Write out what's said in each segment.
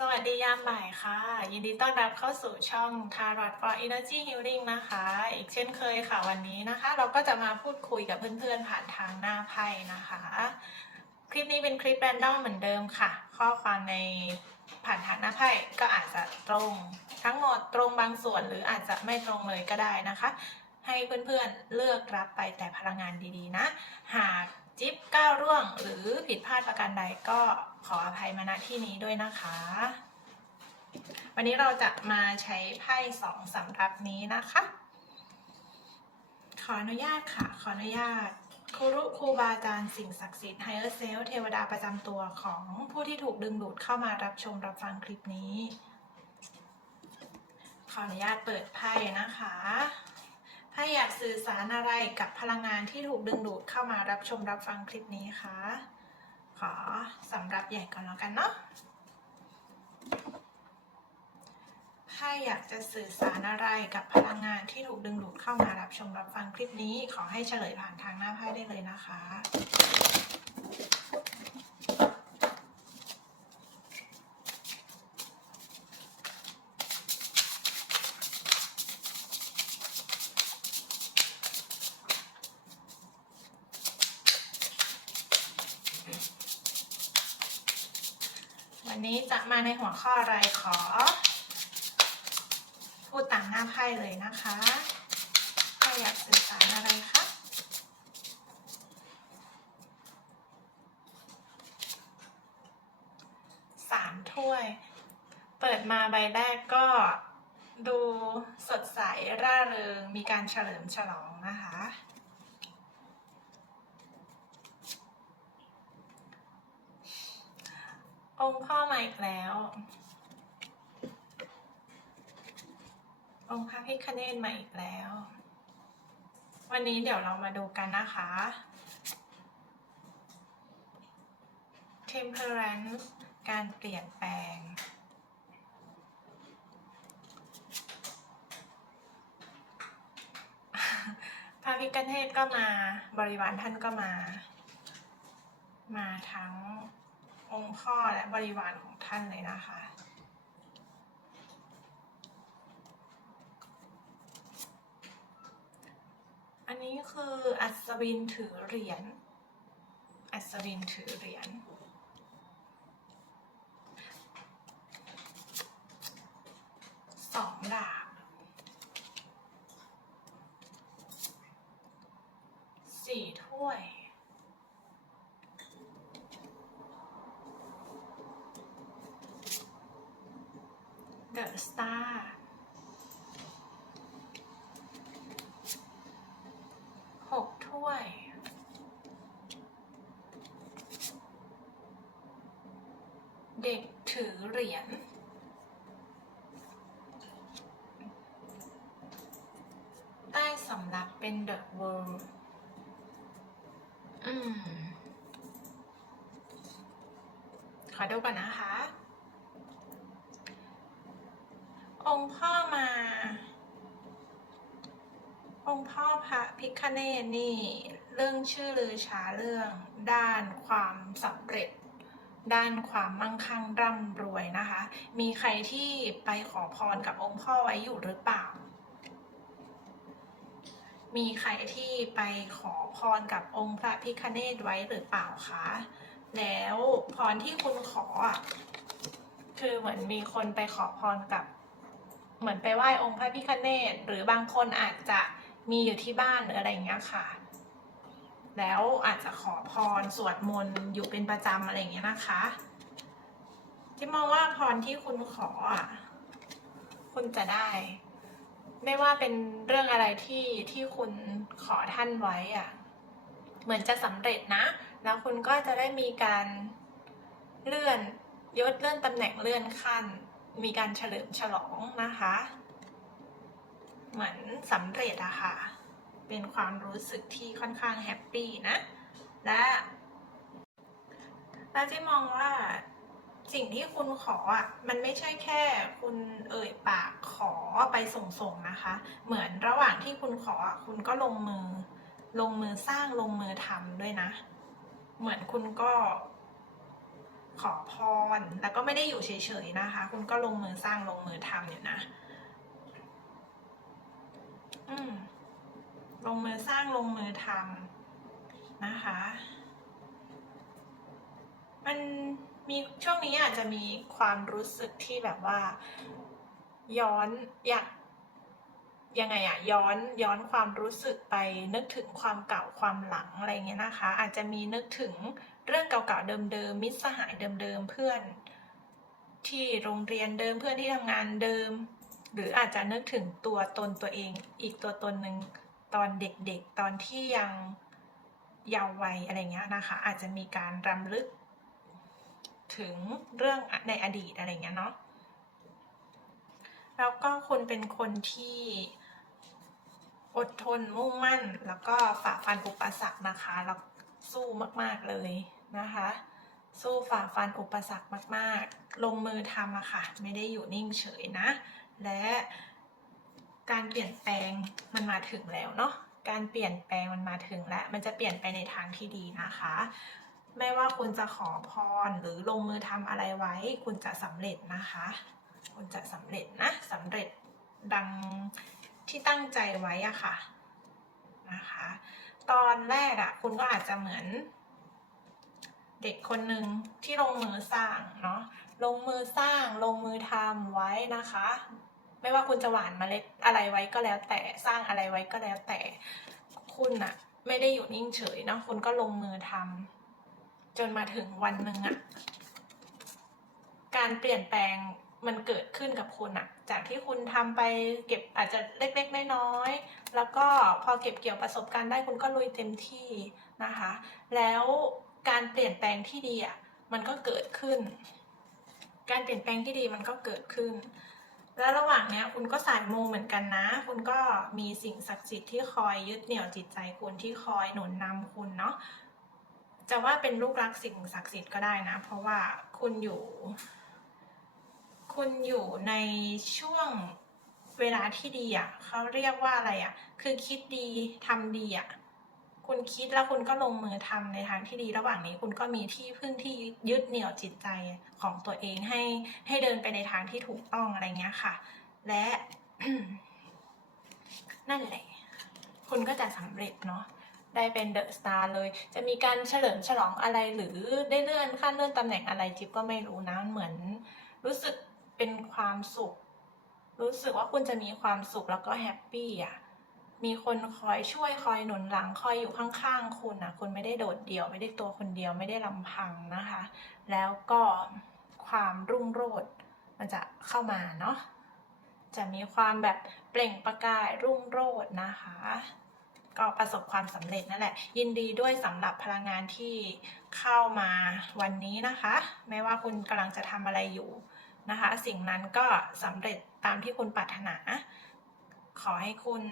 สวัสดียามบ่ายค่ะ ยินดีต้อนรับเข้าสู่ช่อง Tarot for Energy Healing นะคะ อีกเช่นเคยค่ะวันนี้นะคะ เราก็จะมาพูดคุยกับเพื่อนๆ ผ่านทางหน้าไพ่นะคะ คลิปนี้เป็นคลิปแรนดอมเหมือนเดิมค่ะ ข้อความในผ่านทางหน้าไพ่ก็อาจจะตรง ทั้งหมดตรงบางส่วนหรืออาจจะไม่ตรงเลยก็ได้นะคะ ให้เพื่อนๆเลือกรับไปแต่พลังงานดีๆนะ หาก จิ๊บก้าวร่วงหรือผิดพลาดประการใดก็ขออภัยมาณที่นี้ด้วยนะคะ วันนี้เราจะมาใช้ไพ่สองสำรับนี้นะคะ ขออนุญาตค่ะ ขออนุญาตครูรุครูบาอาจารย์สิ่งศักดิ์สิทธิ์ไฮเออร์เซลเทวดาประจำตัวของผู้ที่ถูกดึงดูดเข้ามารับชมรับฟังคลิปนี้ ขออนุญาตเปิดไพ่นะคะ ถ้าอยากสื่อสารอะไรกับพลังงานที่ถูกดึงดูดเข้ามารับชมรับฟังคลิปนี้คะขอสำหรับใหญ่ก่อนแล้วกันเนาะถ้าอยากจะสื่อสารอะไรกับพลังงานที่ถูกดึงดูดเข้ามารับชมรับฟังคลิปนี้ ขอให้เฉลยผ่านทางหน้าไพ่ได้เลยนะคะ นี้จะมาในหัวข้ออะไรขอ พูดต่ามหน้าไพ่เลยนะคะถ้าอยากสื่อสารอะไรคะสามถ้วย เปิดมาใบแรกก็ดูสดใสร่าเริงมีการเฉลิมฉลองนะคะ องค์พ่อมาอีกแล้ว องค์พระพิฆเนศมาอีกแล้ว วันนี้เดี๋ยวเรามาดูกันนะคะ temperance การเปลี่ยนแปลง พระพิฆเนศก็มา บริวารท่านก็มา มาทั้ง องค์พ่อและบริวารของท่านเลยนะคะ อันนี้คืออัศวินถือเหรียญ อัศวินถือเหรียญสองดาบสี่ถ้วย เดอะสตาร์หกถ้วย เด็กถือเหรียญใต้สำรับเป็นเดอะเวิลด์อืม ขอดูก่อนนะคะ องค์พ่อมา องค์พ่อพระพิคเนตนี่ เรื่องชื่อลือชาเรื่อง ด้านความสำเร็จ ด้านความมั่งคั่งร่ำรวยนะคะ มีใครที่ไปขอพรกับองค์พ่อไว้อยู่หรือเปล่า มีใครที่ไปขอพรกับองค์พระพิคเนตไว้หรือเปล่าคะแล้วพรที่คุณขออะคือเหมือนมีคนไปขอพรกับ เหมือนไปไหว้องค์พระพิฆเนศหรือบางคนอาจจะมีอยู่ที่บ้านหรืออะไรอย่างเงี้ยค่ะ แล้วอาจจะขอพรสวดมนต์อยู่เป็นประจำอะไรอย่างเงี้ยนะคะที่มองว่าพรที่คุณขออะคุณจะได้ ไม่ว่าเป็นเรื่องอะไรที่ที่คุณขอท่านไว้อะเหมือนจะสำเร็จนะ แล้วคุณก็จะได้มีการเลื่อนยศเลื่อนตำแหน่งเลื่อนขั้น มีการเฉลิมฉลองนะคะ เหมือนสำเร็จอะค่ะ เป็นความรู้สึกที่ค่อนข้างแฮปปี้นะ และและที่มองว่าสิ่งที่คุณขออะมันไม่ใช่แค่คุณเอ่ยปากขอไปส่งๆนะคะ เหมือนระหว่างที่คุณขออะคุณก็ลงมือ ลงมือสร้างลงมือทำด้วยนะ เหมือนคุณก็ ขอพร แล้วก็ไม่ได้อยู่เฉยๆนะคะ คุณก็ลงมือสร้างลงมือทำอยู่นะ อืมลงมือสร้างลงมือทำนะคะ มันมีช่วงนี้อาจจะมีความรู้สึกที่แบบว่า ย้อนอยากยังไงอะย้อนย้อนความรู้สึกไปนึกถึงความเก่าความหลังอะไรเงี้ยนะคะ อาจจะมีนึกถึง เรื่องเก่าๆเดิมๆมิตรสหายเดิมๆเพื่อนที่โรงเรียนเดิมเพื่อนที่ทำงานเดิม หรืออาจจะนึกถึงตัวตนตัวเอง อีกตัวตนหนึ่งตอนเด็กๆ ตอนที่ยังเยาว์วัยอะไรเงี้ยนะคะ อาจจะมีการรำลึกถึงเรื่องในอดีตอะไรเงี้ยเนาะแล้วก็คุณเป็นคนที่อดทนมุ่งมั่น แล้วก็ฝ่าฟันอุปสรรคนะคะแล้ว สู้มากๆเลยนะคะ สู้ฝ่าฟันอุปสรรคมาก ๆ ลงมือทำอะค่ะ ไม่ได้อยู่นิ่งเฉยนะ และการเปลี่ยนแปลงมันมาถึงแล้วเนาะการเปลี่ยนแปลงมันมาถึงแล้ว มันจะเปลี่ยนไปในทางที่ดีนะคะ ไม่ว่าคุณจะขอพรหรือลงมือทำอะไรไว้ คุณจะสำเร็จนะคะ คุณจะสำเร็จนะสำเร็จดังที่ตั้งใจไว้อะค่ะนะคะ ตอนแรกอะคุณก็อาจจะเหมือน เด็กคนหนึ่งที่ลงมือสร้างเนาะลงมือสร้างลงมือทำไว้นะคะ ไม่ว่าคุณจะหวานเมล็ดอะไรไว้ก็แล้วแต่สร้างอะไรไว้ก็แล้วแต่คุณอะไม่ได้อยู่นิ่งเฉยเนาะคุณก็ลงมือทำจนมาถึงวันหนึ่งอะการเปลี่ยนแปลง มันเกิดขึ้นกับคุณอะจากที่คุณทำไปเก็บอาจจะเล็กๆน้อยๆแล้วก็พอเก็บเกี่ยวประสบการณ์ได้คุณก็ลุยเต็มที่นะคะ แล้วการเปลี่ยนแปลงที่ดีอะมันก็เกิดขึ้น การเปลี่ยนแปลงที่ดีมันก็เกิดขึ้น แล้วระหว่างเนี้ยคุณก็สายมูเหมือนกันนะ คุณก็มีสิ่งศักดิ์สิทธิ์ที่คอยยึดเหนี่ยวจิตใจคุณที่คอยหนุนนำคุณเนาะจะว่าเป็นลูกรักสิ่งศักดิ์สิทธิ์ก็ได้นะ เพราะว่าคุณอยู่ คุณอยู่ในช่วงเวลาที่ดีอะเขาเรียกว่าอะไรอะ คือคิดดีทำดีอะคุณคิดแล้วคุณก็ลงมือทำในทางที่ดีระหว่างนี้คุณก็มีที่พึ่งที่ยึดเหนี่ยวจิตใจของตัวเองให้ให้เดินไปในทางที่ถูกต้องอะไรเงี้ยค่ะ และ นั่นแหละ คุณก็จะสำเร็จเนาะได้เป็นเดอะสตาร์เลย จะมีการเฉลิมฉลองอะไรหรือได้เลื่อนขั้นเลื่อนตำแหน่งอะไรจิ๊บก็ไม่รู้นะเหมือน รู้สึก เป็นความสุข รู้สึกว่าคุณจะมีความสุขแล้วก็แฮปปี้อะมีคนคอยช่วยคอยหนุนหลังคอยอยู่ข้างๆคุณนะคุณไม่ได้โดดเดี่ยว ไม่ได้ตัวคนเดียวไม่ได้ลำพังนะคะ แล้วก็ความรุ่งโรจน์มันจะเข้ามาเนาะจะมีความแบบเปล่งประกายรุ่งโรจน์นะคะ ก็ประสบความสำเร็จนั่นแหละ ยินดีด้วยสำหรับพลังงานที่เข้ามาวันนี้นะคะ ไม่ว่าคุณกำลังจะทำอะไรอยู่ นะคะ สิ่งนั้นก็สำเร็จตามที่คุณปรารถนา ขอให้คุณ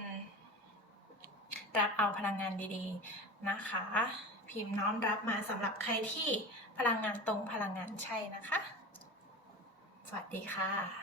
รับเอาพลังงานดีๆนะคะ พิมพ์น้อมรับมาสำหรับใครที่พลังงานตรงพลังงานใช่นะคะ สวัสดีค่ะ